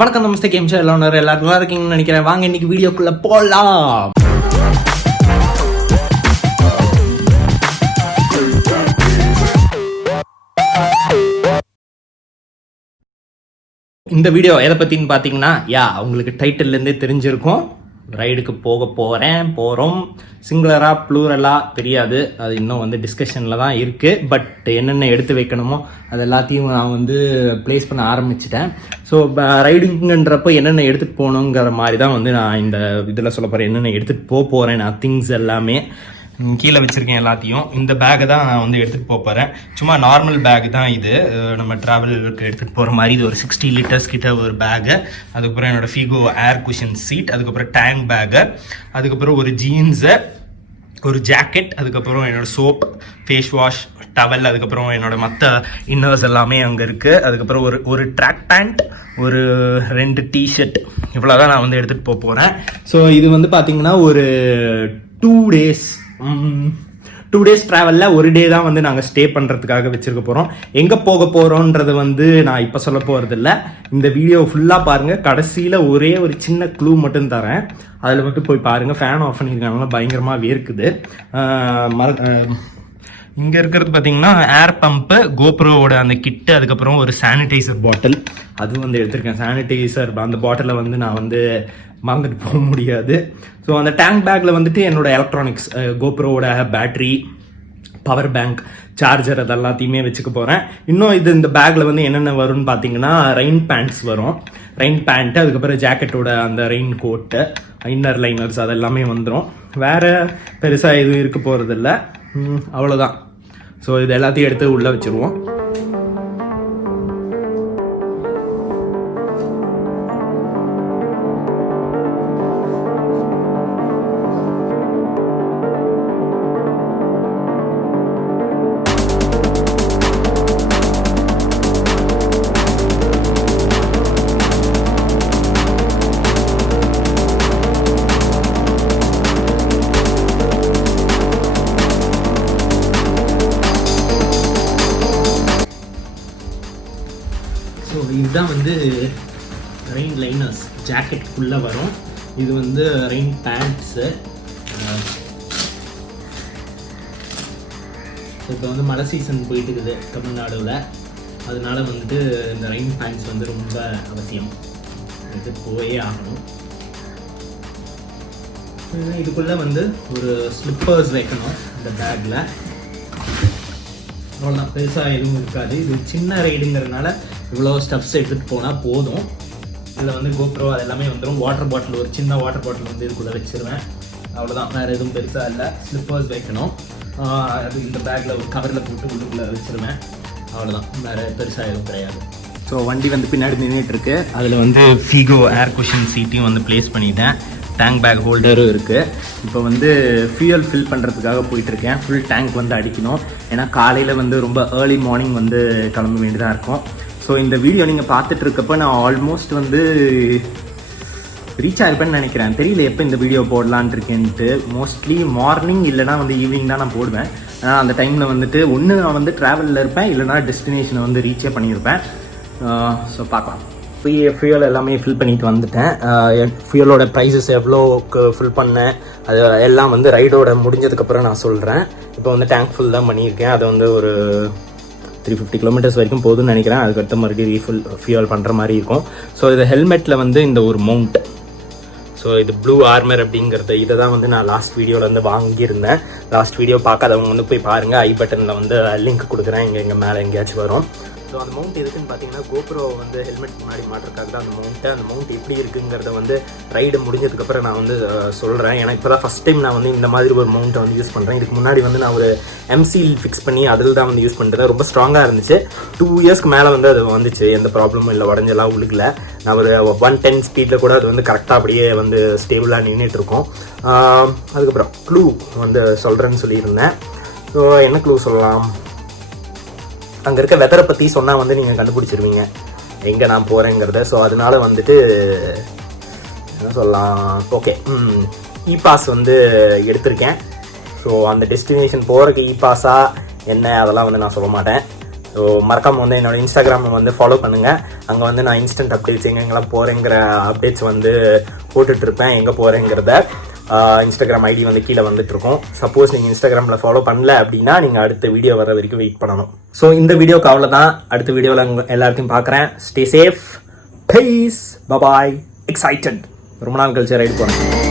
வணக்கம் நமஸ்தே game show எல்லாரும் நல்லா இருக்கீங்கன்னு நினைக்கிறேன். வாங்க இன்னைக்கு வீடியோக்குள்ள போலாம். இந்த வீடியோ எதை பற்றின்னு பார்த்தீங்கன்னா உங்களுக்கு டைட்டில்லேருந்தே தெரிஞ்சிருக்கும். ரைடுக்கு போகிறோம். சிங்குலராக ப்ளூரலாக தெரியாது, அது இன்னும் டிஸ்கஷனில் தான் இருக்குது. பட் என்னென்ன எடுத்து வைக்கணுமோ அது எல்லாத்தையும் நான் ப்ளேஸ் பண்ண ஆரம்பிச்சிட்டேன். ஸோ ரைடிங்குன்றப்போ என்னென்ன எடுத்துகிட்டு போகணுங்கிற மாதிரி தான் நான் இந்த இதில் சொல்ல போகிறேன். என்னென்ன எடுத்துகிட்டு போகிறேன் நான் திங்ஸ் எல்லாமே கீழே வச்சுருக்கேன் எல்லாத்தையும். இந்த பேக்கை தான் நான் எடுத்துகிட்டு போகிறேன். சும்மா நார்மல் பேக் தான் இது, நம்ம ட்ராவலுக்கு எடுத்துகிட்டு போகிற மாதிரி. இது ஒரு 60 லிட்டர்ஸ் கிட்ட ஒரு பேக்கு. அதுக்கப்புறம் என்னோடய ஃபிகோ ஏர் குஷன் சீட், அதுக்கப்புறம் டேங்க் பேக்கு, அதுக்கப்புறம் ஒரு ஜீன்ஸு, ஒரு ஜாக்கெட், அதுக்கப்புறம் என்னோடய சோப், ஃபேஸ் வாஷ், டவல், அதுக்கப்புறம் என்னோடய மற்ற இன்னர்ஸ் எல்லாமே அங்கே இருக்குது. அதுக்கப்புறம் ஒரு ட்ராக் பேண்ட், ஒரு 2 டிஷர்ட், இவ்வளோ தான் நான் எடுத்துகிட்டு போகிறேன். ஸோ இது பார்த்தீங்கன்னா ஒரு 2 டேஸ் ட்ராவலில் ஒரு டே தான் நாங்கள் ஸ்டே பண்ணுறதுக்காக வச்சுருக்க போகிறோம். எங்கே போக போகிறோன்றது நான் இப்போ சொல்ல போகிறதில்ல. இந்த வீடியோ ஃபுல்லாக பாருங்கள். கடைசியில் ஒரே ஒரு சின்ன க்ளூ மட்டும் தரேன், அதில் மட்டும் போய் பாருங்கள். ஃபேன் ஆஃப் பண்ணியிருக்காங்க, பயங்கரமாக வேர்க்குது. இங்கே இருக்கிறது பார்த்தீங்கன்னா ஏர் பம்பு, கோப்ரோவோட அந்த கிட்டு, அதுக்கப்புறம் ஒரு சானிடைசர் பாட்டில் அது எடுத்திருக்கேன். சானிடைசர் அந்த பாட்டிலை நான் மறந்துட்டு போக முடியாது. ஸோ அந்த டேங்க் பேக்கில் என்னோட எலக்ட்ரானிக்ஸ், கோப்ரோவோட பேட்ரி, பவர் பேங்க், சார்ஜர், அது எல்லாத்தையுமே வச்சுக்க போகிறேன். இன்னும் இந்த பேக்கில் என்னென்ன வரும்னு பார்த்தீங்கன்னா ரெயின் பேண்ட்ஸ் வரும். ரெயின் பேண்ட்டு, அதுக்கப்புறம் ஜாக்கெட்டோட அந்த ரெயின் கோட்டு, இன்னர் லைனர்ஸ், அது எல்லாமே வந்துடும். வேறு பெருசாக எதுவும் இருக்க போகிறதில்ல, அவ்வளோதான். ஸோ இது எல்லாத்தையும் எடுத்து உள்ளே வச்சுருவோம். ஸோ இதுதான் ரெயின் லைனர்ஸ், ஜாக்கெட்டுக்குள்ளே வரும். இது ரெயின் பேண்ட்ஸு. இப்போ மழை சீசன் போயிட்டு இருக்குது தமிழ்நாடுவில், அதனால இந்த ரெயின் பேண்ட்ஸ் ரொம்ப அவசியம், இது போயே ஆகணும். இதுக்குள்ளே ஒரு ஸ்லிப்பர்ஸ் வைக்கணும் இந்த பேக்கில். அவ்வளோதான், பெருசாக எதுவும் இருக்காது. இது சின்ன ரைடுங்கிறதுனால இவ்வளோ ஸ்டப்ஸ் எடுத்துகிட்டு போனால் போதும். இதில் கோப்ரோ அது எல்லாமே வந்துடும். வாட்டர் பாட்டில், ஒரு சின்ன வாட்டர் பாட்டில் இதுக்குள்ளே வச்சுருவேன். அவ்வளோதான், வேறு எதுவும் பெருசாக இல்லை. ஸ்லிப்பர்ஸ் வைக்கணும், அது இந்த பேக்கில் ஒரு கவரில் போட்டு உள்ளுக்குள்ளே வச்சுருவேன். அவ்வளோதான், வேறு பெருசாக எதுவும் கிடையாது. ஸோ வண்டி பின்னாடி நின்றுட்டுருக்கு. அதில் ஃபிகோ ஏர் குஷன் சீட்டையும் ப்ளேஸ் பண்ணிட்டேன். டேங்க் பேக் ஹோல்டரும் இருக்குது. இப்போ ஃபியூயல் ஃபில் பண்ணுறதுக்காக போயிட்டுருக்கேன். ஃபுல் டேங்க் அடிக்கணும். ஏன்னா காலையில் ரொம்ப ஏர்லி மார்னிங் கிளம்ப வேண்டியதாக இருக்கும். ஸோ இந்த வீடியோ நீங்கள் பார்த்துட்ருக்கப்போ நான் ஆல்மோஸ்ட் ரீச் ஆகிருப்பேன்னு நினைக்கிறேன். தெரியல எப்போ இந்த வீடியோ போடலான் இருக்கேன்ட்டு. மோஸ்ட்லி மார்னிங் இல்லைனா ஈவினிங் தான் நான் போடுவேன். ஆனால் அந்த டைமில் ஒன்று நான் ட்ராவலில் இருப்பேன், இல்லைனா டெஸ்டினேஷனை ரீச்சே பண்ணியிருப்பேன். ஸோ பார்க்கலாம். ஃபியூயல் எல்லாமே ஃபில் பண்ணிட்டு வந்துட்டேன். ஃபியூயலோட ப்ரைஸஸ் எவ்வளோக்கு ஃபில் பண்ணேன் அது எல்லாம் ரைடோட முடிஞ்சதுக்கப்புறம் நான் சொல்கிறேன். இப்போ டேங்க் ஃபுல் தான் பண்ணியிருக்கேன். அது ஒரு 350 கிலோமீட்டர்ஸ் வரைக்கும் போகுதுன்னு நினைக்கிறேன். அதுக்கடுத்து மறுபடியும் ஃபியூயல் பண்ணுற மாதிரி இருக்கும். ஸோ இது ஹெல்மெட்டில் இந்த ஒரு மவுண்ட், ஸோ இது ப்ளூ ஆர்மர் அப்படிங்கிறது, இதை தான் நான் லாஸ்ட் வீடியோவில் வாங்கியிருந்தேன். லாஸ்ட் வீடியோ பார்க்காதவங்க போய் பாருங்கள். ஐ பட்டனில் லிங்க் கொடுக்குறேன், இங்கே மேலே எங்கேயாச்சும் வரும். ஸோ அந்த மவுண்ட் எதுக்குன்னு பார்த்தீங்கன்னா, கோப்ரோ ஹெல்மெட் முன்னாடி மாட்டுறதுக்காக தான் அந்த மவுண்ட் எப்படி இருக்குங்கிறத ரைடு முடிஞ்சதுக்கப்புறம் நான் சொல்கிறேன். எனக்கு இப்போ தான் ஃபஸ்ட் டைம் நான் இந்த மாதிரி ஒரு மவுண்ட்டை யூஸ் பண்ணுறேன். இதுக்கு முன்னாடி நான் ஒரு எம்சில் ஃபிக்ஸ் பண்ணி அதில் தான் யூஸ் பண்ணுறேன். ரொம்ப ஸ்ட்ராங்காக இருந்துச்சு. 2 இயர்ஸ்க்கு மேலே அது வந்துச்சு, எந்த ப்ராப்ளமும் இல்லை, உடஞ்செல்லாம் உழுகல. நான் ஒரு 110 ஸ்பீடில் கூட அது கரெக்டாக அப்படியே ஸ்டேபிளாக நின்றுட்டு இருக்கோம். அதுக்கப்புறம் க்ளூ சொல்கிறேன்னு சொல்லியிருந்தேன். ஸோ என்ன க்ளூ சொல்லலாம்? அங்கே இருக்க வெதரை பற்றி சொன்னால் நீங்கள் கண்டுபிடிச்சிருவீங்க எங்கே நான் போகிறேங்கிறத. ஸோ அதனால என்ன சொல்லலாம், ஓகே, இ பாஸ் எடுத்திருக்கேன். ஸோ அந்த டெஸ்டினேஷன் போகிறதுக்கு இ பாஸா என்ன அதெல்லாம் நான் சொல்ல மாட்டேன். ஸோ மறக்காமல் வந்து என்னோட இன்ஸ்டாகிராமை வந்து ஃபாலோ பண்ணுங்கள். அங்கே வந்து நான் இன்ஸ்டன்ட் அப்டேட்ஸ் எங்கெங்கெல்லாம் போகிறேங்கிற அப்டேட்ஸ் வந்து போட்டுட்ருப்பேன், எங்கே போகிறேங்கிறத. இன்ஸ்டாகிராம் ஐடி வந்து கீழே வந்துட்டுருக்கோம். சப்போஸ் நீங்கள் இன்ஸ்டாகிராமில் ஃபாலோ பண்ணல அப்படின்னா நீங்கள் அடுத்த வீடியோ வர வரைக்கும் வெயிட் பண்ணணும். ஸோ இந்த வீடியோக்கு அவ்வளோதான். அடுத்த வீடியோவில் எல்லாத்தையும் பார்க்குறேன். Stay safe, peace, bye bye. Excited, ரொம்ப நாள் கழிச்சு ரைடு போகிறேன்.